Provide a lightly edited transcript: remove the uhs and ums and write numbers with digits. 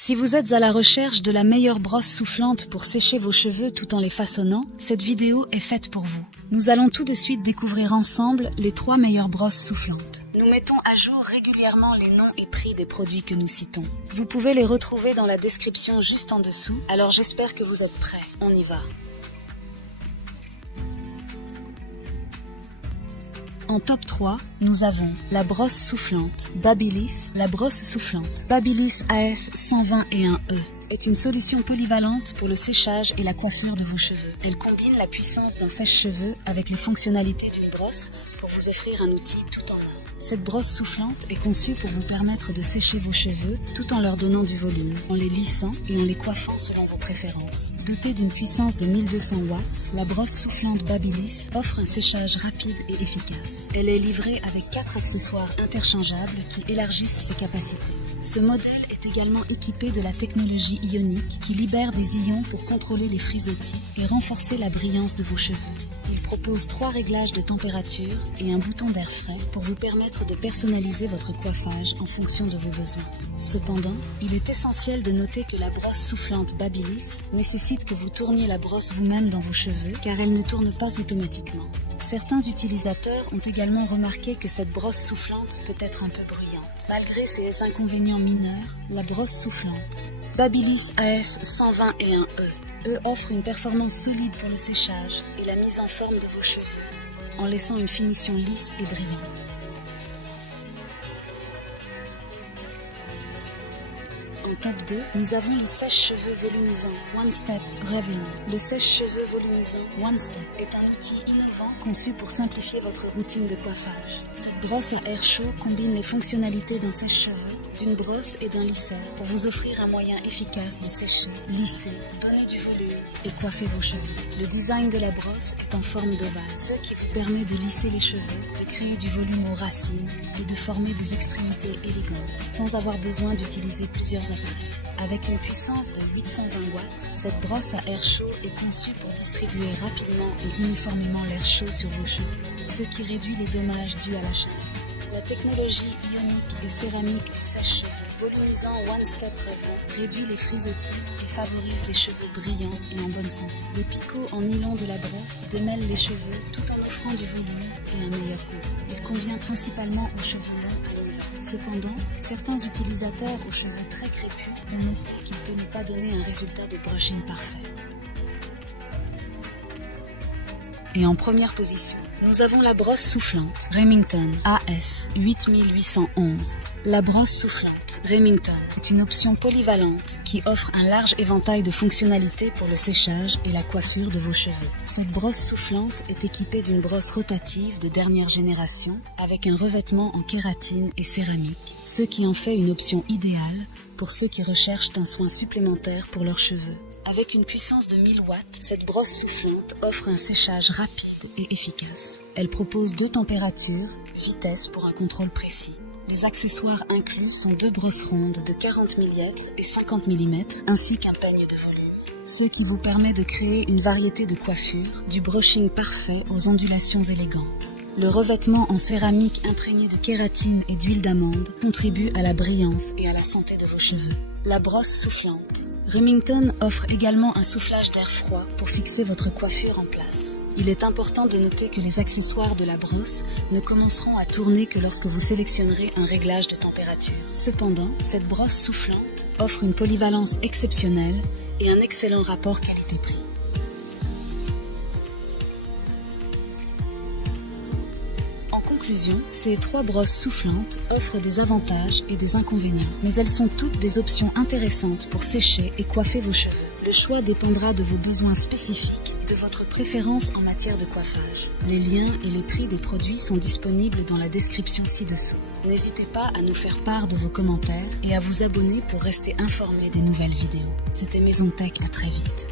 Si vous êtes à la recherche de la meilleure brosse soufflante pour sécher vos cheveux tout en les façonnant, cette vidéo est faite pour vous. Nous allons tout de suite découvrir ensemble les 3 meilleures brosses soufflantes. Nous mettons à jour régulièrement les noms et prix des produits que nous citons. Vous pouvez les retrouver dans la description juste en dessous, alors j'espère que vous êtes prêts. On y va. En top 3, nous avons la brosse soufflante Babyliss. La brosse soufflante Babyliss AS 121E est une solution polyvalente pour le séchage et la coiffure de vos cheveux. Elle combine la puissance d'un sèche-cheveux avec les fonctionnalités d'une brosse pour vous offrir un outil tout en un. Cette brosse soufflante est conçue pour vous permettre de sécher vos cheveux tout en leur donnant du volume, en les lissant et en les coiffant selon vos préférences. Dotée d'une puissance de 1200 watts, la brosse soufflante Babyliss offre un séchage rapide et efficace. Elle est livrée avec 4 accessoires interchangeables qui élargissent ses capacités. Ce modèle est également équipé de la technologie ionique qui libère des ions pour contrôler les frisottis et renforcer la brillance de vos cheveux. Il propose 3 réglages de température et un bouton d'air frais pour vous permettre de personnaliser votre coiffage en fonction de vos besoins. Cependant, il est essentiel de noter que la brosse soufflante Babyliss nécessite que vous tourniez la brosse vous-même dans vos cheveux car elle ne tourne pas automatiquement. Certains utilisateurs ont également remarqué que cette brosse soufflante peut être un peu bruyante. Malgré ces inconvénients mineurs, la brosse soufflante Babyliss AS 121E offre une performance solide pour le séchage et la mise en forme de vos cheveux, en laissant une finition lisse et brillante. En top 2, nous avons le sèche-cheveux volumisant One Step Revlon. Le sèche-cheveux volumisant One Step est un outil innovant conçu pour simplifier votre routine de coiffage. Cette brosse à air chaud combine les fonctionnalités d'un sèche-cheveux, d'une brosse et d'un lisseur pour vous offrir un moyen efficace de sécher, lisser, donner du volume et coiffer vos cheveux. Le design de la brosse est en forme d'ovale, ce qui vous permet de lisser les cheveux, de créer du volume aux racines et de former des extrémités élégantes, sans avoir besoin d'utiliser plusieurs appareils. Avec une puissance de 820 watts, cette brosse à air chaud est conçue pour distribuer rapidement et uniformément l'air chaud sur vos cheveux, ce qui réduit les dommages dus à la chaleur. La technologie ionique et céramique du sèche-cheveux volumisant One Step Revlon réduit les frisottis et favorise des cheveux brillants et en bonne santé. Le picot en nylon de la brosse démêle les cheveux tout en offrant du volume et un meilleur contrôle. Il convient principalement aux cheveux longs à nylon. Cependant, certains utilisateurs aux cheveux très crépus ont noté qu'il peut ne pas donner un résultat de brushing parfait. Et en première position, nous avons la brosse soufflante Remington AS 8811. La brosse soufflante Remington est une option polyvalente qui offre un large éventail de fonctionnalités pour le séchage et la coiffure de vos cheveux. Cette brosse soufflante est équipée d'une brosse rotative de dernière génération avec un revêtement en kératine et céramique, ce qui en fait une option idéale pour ceux qui recherchent un soin supplémentaire pour leurs cheveux. Avec une puissance de 1000 watts, cette brosse soufflante offre un séchage rapide et efficace. Elle propose 2 températures, vitesse pour un contrôle précis. Les accessoires inclus sont 2 brosses rondes de 40 millilitres et 50 mm, ainsi qu'un peigne de volume. Ce qui vous permet de créer une variété de coiffures, du brushing parfait aux ondulations élégantes. Le revêtement en céramique imprégné de kératine et d'huile d'amande contribue à la brillance et à la santé de vos cheveux. La brosse soufflante Remington offre également un soufflage d'air froid pour fixer votre coiffure en place. Il est important de noter que les accessoires de la brosse ne commenceront à tourner que lorsque vous sélectionnerez un réglage de température. Cependant, cette brosse soufflante offre une polyvalence exceptionnelle et un excellent rapport qualité-prix. En conclusion, ces 3 brosses soufflantes offrent des avantages et des inconvénients, mais elles sont toutes des options intéressantes pour sécher et coiffer vos cheveux. Le choix dépendra de vos besoins spécifiques et de votre préférence en matière de coiffage. Les liens et les prix des produits sont disponibles dans la description ci-dessous. N'hésitez pas à nous faire part de vos commentaires et à vous abonner pour rester informé des nouvelles vidéos. C'était Maison Tech, à très vite.